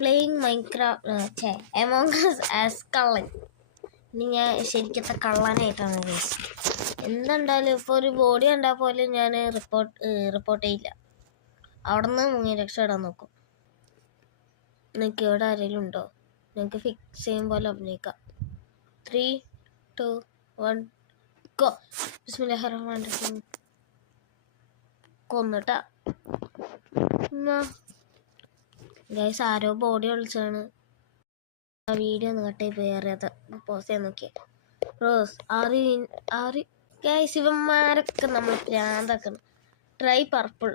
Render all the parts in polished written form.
Playing Minecraft among us as കള്ളൻ. ഇനി ഞാൻ ശരിക്കത്തെ കള്ളനായിട്ടാണ് ഗൈസ്. എന്തുണ്ടായാലും ഇപ്പോൾ ഒരു ബോഡി കണ്ടാൽ പോലും ഞാൻ റിപ്പോർട്ട് ചെയ്യില്ല. അവിടെ നിന്ന് മുങ്ങി രക്ഷപ്പെടാൻ നോക്കും. നിങ്ങൾക്ക് ഇവിടെ ആരെങ്കിലും ഉണ്ടോ? നിങ്ങൾക്ക് ഫിക്സ് ചെയ്യും പോലെ അഭിനയിക്കാം. 3, 2, 1 ഗോ. ബിസ്മില്ലാഹിർറഹ്മാനിർറഹീം. കൊന്നിട്ടാ ഗൈസ്. ആരോ ബോഡി ഒളിച്ചാണ്. ആ വീഡിയോ ഒന്ന് കട്ടായി പോയി. അറിയാത്ത പോസ്റ്റ് ചെയ്യാൻ നോക്കിയേ. റോസ് ആറ് ഗൈസ്. ഇവന്മാരൊക്കെ നമ്മൾ ഭ്രാന്താക്കണം. Try purple.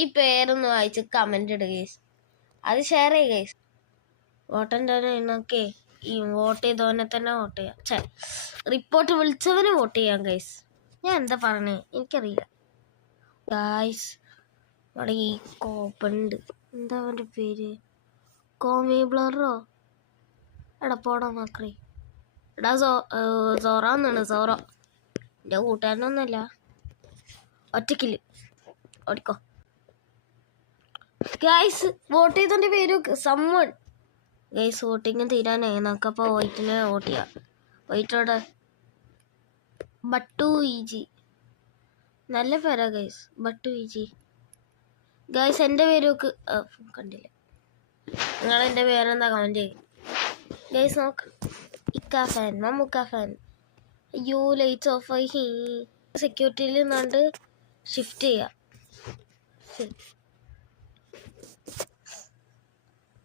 ഈ പേരൊന്ന് വായിച്ച് കമന്റ് ഇടുക ഗൈസ്. അത് ഷെയർ ചെയ്യുക ഗൈസ്. വോട്ടെൻ്റെ ഈ വോട്ട് ചെയ്തവനെ തന്നെ വോട്ട് ചെയ്യാം. റിപ്പോർട്ട് വിളിച്ചവന് വോട്ട് ചെയ്യാം ഗൈസ്. ഞാൻ എന്താ പറഞ്ഞേ എനിക്കറിയില്ല ഗൈസ്. അവിടെ ഈ കോപ്പുണ്ട്. എന്താ അവൻ്റെ പേര്? കോമേബ്ലറോ? എടാ പോടാ മക്കളെ. എടാ സോറാന്നാണ്. സോറോ എൻ്റെ കൂട്ടുകാരനൊന്നുമല്ല. ഒറ്റക്കില് ഓടിക്കോ ഗൈസ്. വോട്ട് ചെയ്തതിൻ്റെ പേര് സമ്മൺ ഗൈസ്. വോട്ടിങ് തീരാനായി. നമുക്കപ്പോൾ വൈറ്റിനെ വോട്ട് ചെയ്യാം. വൈറ്റോടെ ബട്ടു ഈജി. നല്ല പേരാ ഗൈസ്. ബട്ടു ഈജി ഗൈസ്. എൻ്റെ പേര് കണ്ടില്ല. നിങ്ങളെൻ്റെ പേരെന്താ കമൻറ്റ് ചെയ്യും ഗൈസ്. നോക്ക്. ഇക്ക ഫാൻ, മമ്മൂക്ക ഫാൻ. അയ്യോ ലൈറ്റ്സ് ഓഫ് ആയി. സെക്യൂരിറ്റിയിൽ നിന്നാണ്ട് ഷിഫ്റ്റ് ചെയ്യാം.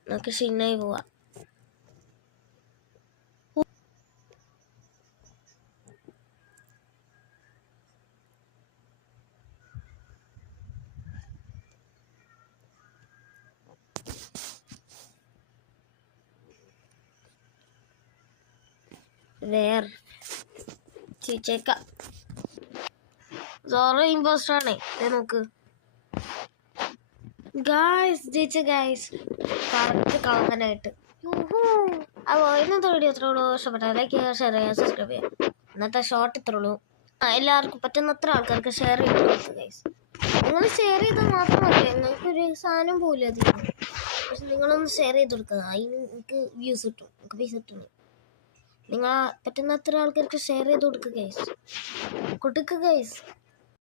നമുക്ക് ഷിന്നായി പോവാം. ചേക്ക സോറോ ഇമ്പോസ്റ്റർ ആണേ. നോക്ക് ഗായ്സ്. ജയിച്ച ഗായ്സ്. കറക്റ്റ് കളങ്ങനായിട്ട്. അപ്പോൾ ഇന്നത്തെ വീഡിയോ ഇത്രേ ഉള്ളൂ. ഇഷ്ടപ്പെട്ടാൽ ലൈക്ക് ചെയ്യുക, ഷെയർ ചെയ്യുക, സബ്സ്ക്രൈബ് ചെയ്യുക. ഇന്നത്തെ ഷോർട്ട് ഇത്രേ ഉള്ളൂ. എല്ലാവർക്കും പറ്റുന്നത്ര ആൾക്കാർക്ക് ഷെയർ ചെയ്ത് കൊടുക്കുക ഗൈസ്. നിങ്ങൾ ഷെയർ ചെയ്താൽ മാത്രമല്ല നിങ്ങൾക്കൊരു സാധനം പോലും അതില്ല. പക്ഷെ നിങ്ങളൊന്ന് ഷെയർ ചെയ്ത് കൊടുക്കുക. അതിന് നിങ്ങൾക്ക് വ്യൂസ് കിട്ടും, നിങ്ങൾക്ക് പൈസ കിട്ടും. നിങ്ങൾ പറ്റുന്നത്ര ആൾക്കാർക്ക് ഷെയർ ചെയ്ത് കൊടുക്കുക ഗൈസ്.